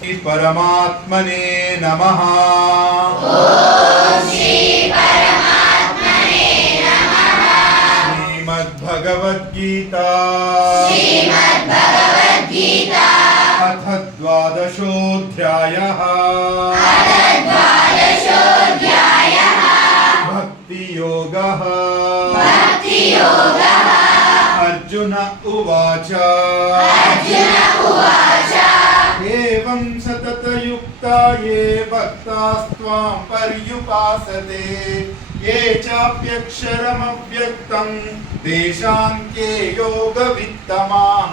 परमात्मने नमः। श्रीमद्भगवद्गीता अथ द्वादशोऽध्यायः। भक्तियोगः। अर्जुन उवाच एवं सततयुक्ता ये भक्तास्त्वां पर्युपासते ये चाप्यक्षरमव्यक्तं तेषां के योगवित्तमाः।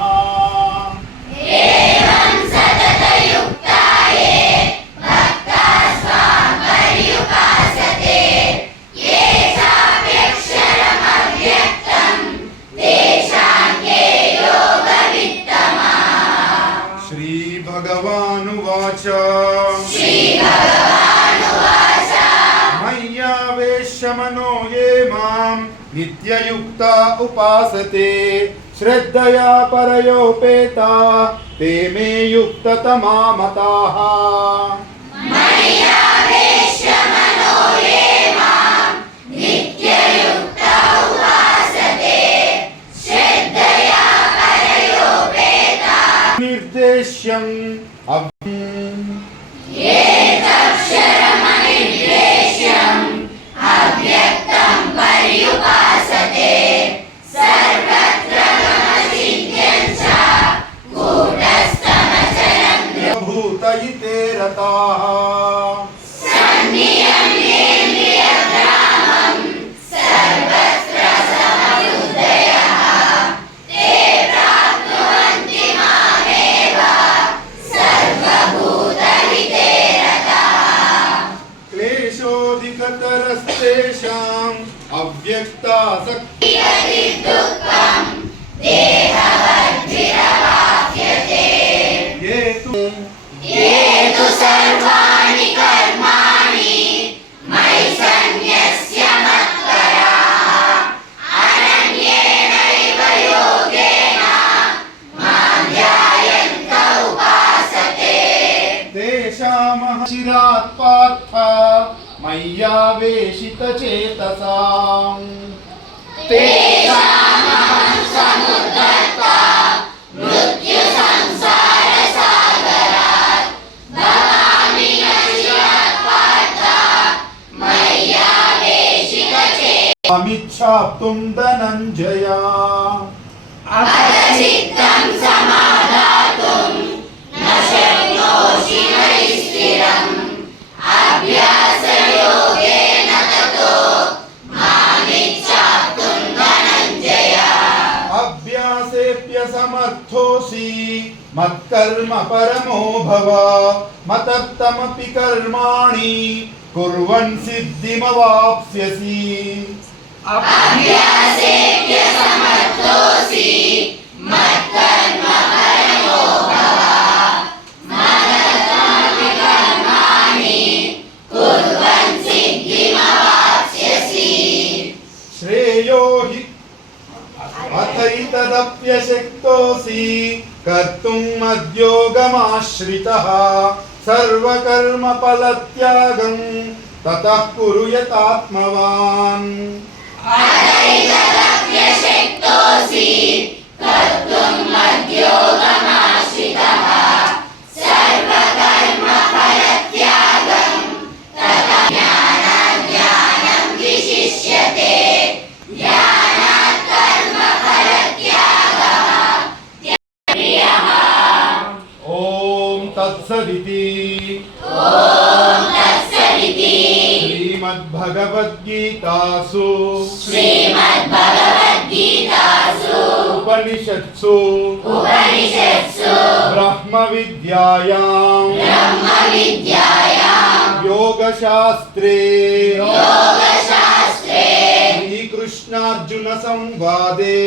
श्रीभगवानुवाच मय्यावेश्य मनो ये मां नित्ययुक्ता उपासते श्रद्धया परयोपेता ते मे युक्ततमा मताः। निर्देश्यम् अव्यक्तं पर्युपासते सर्वत्र गमचिन्त्यं च कूटस्थमचलं भूत इते रताः। सन्नियम्येन्द्रियग्रामं सर्वत्र समबुद्धयः ते प्राप्नुवन्ति मामेव सर्वभूतहिते रताः। क्लेशोऽधिकतरस्तेषाम् अव्यक्तासक्तिर्दुःखं देहवद्भिरवाप्यते ये तु सर्वाणि कर्माणि मयि सन्न्यस्य मत्पराः अनन्येनैव योगेन मां ध्यायन्त उपासते तेषामहं चिरात् पार्थ मय्यावेशितचेतसाम्। तेषामहं समुद्धर्ता मृत्युसंसारसागरात् भवामि न चिरात् पार्थ मय्यावेशितचेतसाम्। अमिच्छाप्तुं धनञ्जय चित्तं समाधातुं न शक्नोषि मयि स्थिरम् अभ्यासयोगेन ततो मामिच्छाप्तुं धनञ्जय। अभ्यासेऽप्यसमर्थोऽसि मत्कर्म परमो भव मत्तमपि कर्माणि कुर्वन् सिद्धिमवाप्स्यसि। अभ्यासेऽप्यसमर्थोऽसि मत्कर्म परमो भव मत्तमपि कर्माणि कुर्वन् सिद्धिमवाप्स्यसि। श्रेयो हि अथैतदप्यशक्तोऽसि कर्तुं मद्योगमाश्रितः सर्वकर्मफलत्यागं ततः कुरु यतात्मवान्। अथैतदप्यशक्तोऽसि कर्तुं मद्योगमाश्रितः सर्वकर्मफलत्यागं ततः ज्ञानं विशिष्यते। ज्ञानात् कर्मफलत्यागः प्रियः। ॐ तत्सदिति श्रीमद्भगवद्गीतासु उपनिषत्सु ब्रह्मविद्यायां योगशास्त्रे श्रीकृष्णार्जुन संवादे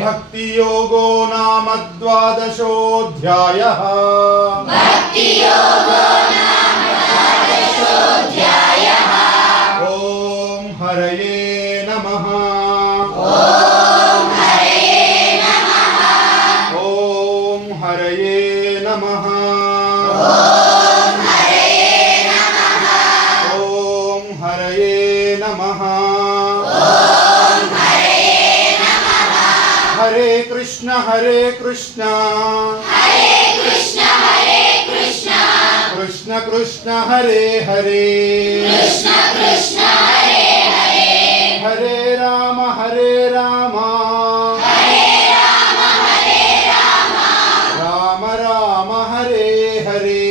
भक्ति योगो नाम द्वादशोऽध्यायः। ओम हरये नमः। ओम कृष्ण हरे कृष्ण कृष्ण कृष्ण हरे हरे हरे राम राम राम हरे हरे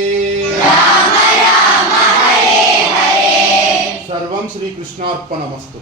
सर्वं श्रीकृष्णार्पणमस्तु।